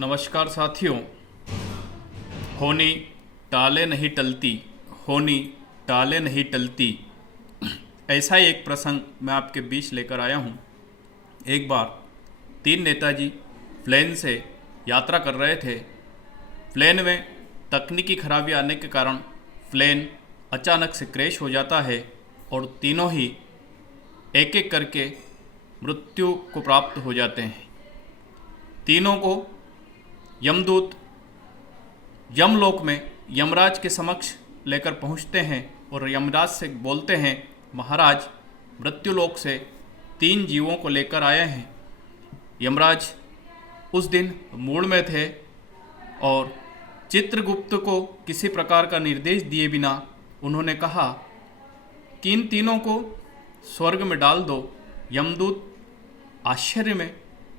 नमस्कार साथियों। होनी टाले नहीं टलती, होनी टाले नहीं टलती, ऐसा ही एक प्रसंग मैं आपके बीच लेकर आया हूँ। एक बार 3 नेताजी प्लेन से यात्रा कर रहे थे। प्लेन में तकनीकी खराबी आने के कारण प्लेन अचानक से क्रैश हो जाता है और तीनों ही एक एक करके मृत्यु को प्राप्त हो जाते हैं। तीनों को यमदूत यमलोक में यमराज के समक्ष लेकर पहुंचते हैं और यमराज से बोलते हैं, महाराज मृत्युलोक से 3 जीवों को लेकर आए हैं। यमराज उस दिन मूड में थे और चित्रगुप्त को किसी प्रकार का निर्देश दिए बिना उन्होंने कहा कि इन तीनों को स्वर्ग में डाल दो। यमदूत आश्चर्य में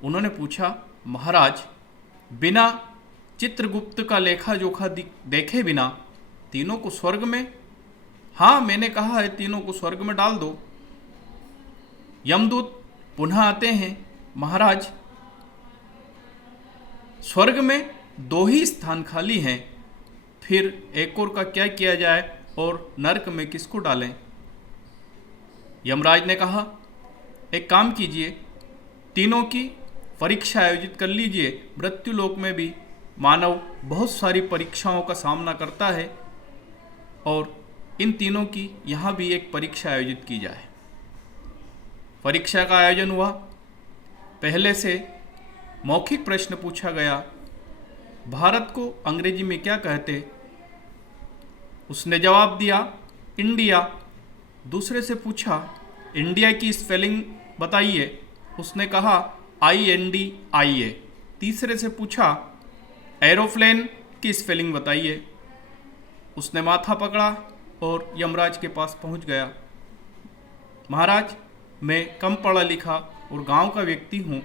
उन्होंने पूछा, महाराज बिना चित्रगुप्त का लेखा जोखा देखे बिना तीनों को स्वर्ग में? हाँ, मैंने कहा है तीनों को स्वर्ग में डाल दो। यमदूत पुनः आते हैं, महाराज स्वर्ग में 2 ही स्थान खाली हैं, फिर एक और का क्या किया जाए और नरक में किसको डालें? यमराज ने कहा, एक काम कीजिए, तीनों की परीक्षा आयोजित कर लीजिए। मृत्युलोक में भी मानव बहुत सारी परीक्षाओं का सामना करता है और इन तीनों की यहाँ भी एक परीक्षा आयोजित की जाए। परीक्षा का आयोजन हुआ। पहले से मौखिक प्रश्न पूछा गया, भारत को अंग्रेजी में क्या कहते? उसने जवाब दिया, इंडिया। दूसरे से पूछा, इंडिया की स्पेलिंग बताइए। उसने कहा, INDIA। तीसरे से पूछा, एरोप्लेन की स्पेलिंग बताइए। उसने माथा पकड़ा और यमराज के पास पहुंच गया। महाराज मैं कम पढ़ा लिखा और गांव का व्यक्ति हूं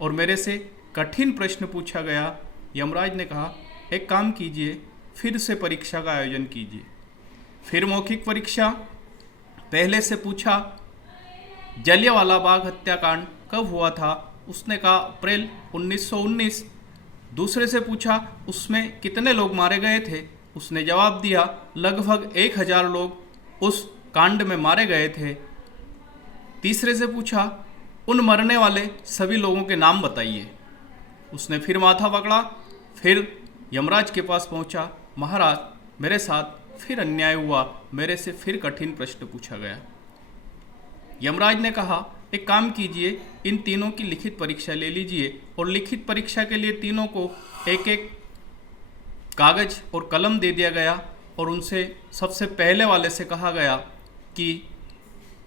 और मेरे से कठिन प्रश्न पूछा गया। यमराज ने कहा, एक काम कीजिए, फिर से परीक्षा का आयोजन कीजिए। फिर मौखिक परीक्षा। पहले से पूछा, जलियांवाला बाग हत्याकांड कब हुआ था? उसने कहा, अप्रैल 1919। दूसरे से पूछा, उसमें कितने लोग मारे गए थे? उसने जवाब दिया, लगभग 1000 लोग उस कांड में मारे गए थे। तीसरे से पूछा, उन मरने वाले सभी लोगों के नाम बताइए। उसने फिर माथा पकड़ा। फिर यमराज के पास पहुंचा, महाराज मेरे साथ फिर अन्याय हुआ, मेरे से फिर कठिन प्रश्न पूछा गया। यमराज ने कहा, एक काम कीजिए, इन तीनों की लिखित परीक्षा ले लीजिए और लिखित परीक्षा के लिए तीनों को एक एक कागज और कलम दे दिया गया और उनसे सबसे पहले वाले से कहा गया कि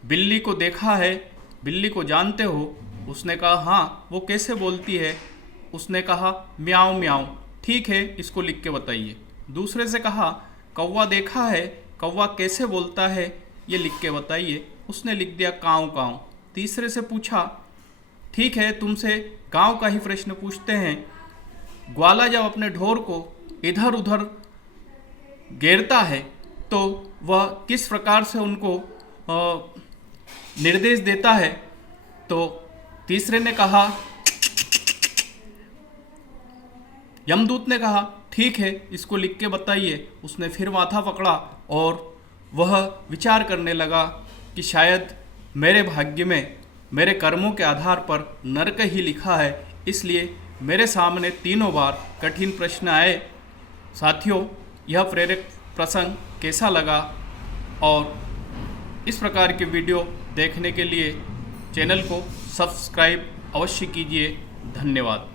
बिल्ली को देखा है, बिल्ली को जानते हो? उसने कहा, हाँ, वो कैसे बोलती है? उसने कहा, म्याऊं म्याऊं। ठीक है, इसको लिख के बताइए। दूसरे से कहा, कौवा देखा है, कौवा कैसे बोलता है? ये लिख के बताइए। उसने लिख दिया, काऊ काऊ। तीसरे से पूछा, ठीक है, तुमसे गांव का ही प्रश्न पूछते हैं। ग्वाला जब अपने ढोर को इधर उधर घेरता है तो वह किस प्रकार से उनको निर्देश देता है? तो तीसरे ने कहा, यमदूत ने कहा, ठीक है, इसको लिख के बताइए। उसने फिर माथा पकड़ा और वह विचार करने लगा कि शायद मेरे भाग्य में मेरे कर्मों के आधार पर नरक ही लिखा है, इसलिए मेरे सामने तीनों बार कठिन प्रश्न आए। साथियों, यह प्रेरक प्रसंग कैसा लगा? और इस प्रकार के वीडियो देखने के लिए चैनल को सब्सक्राइब अवश्य कीजिए। धन्यवाद।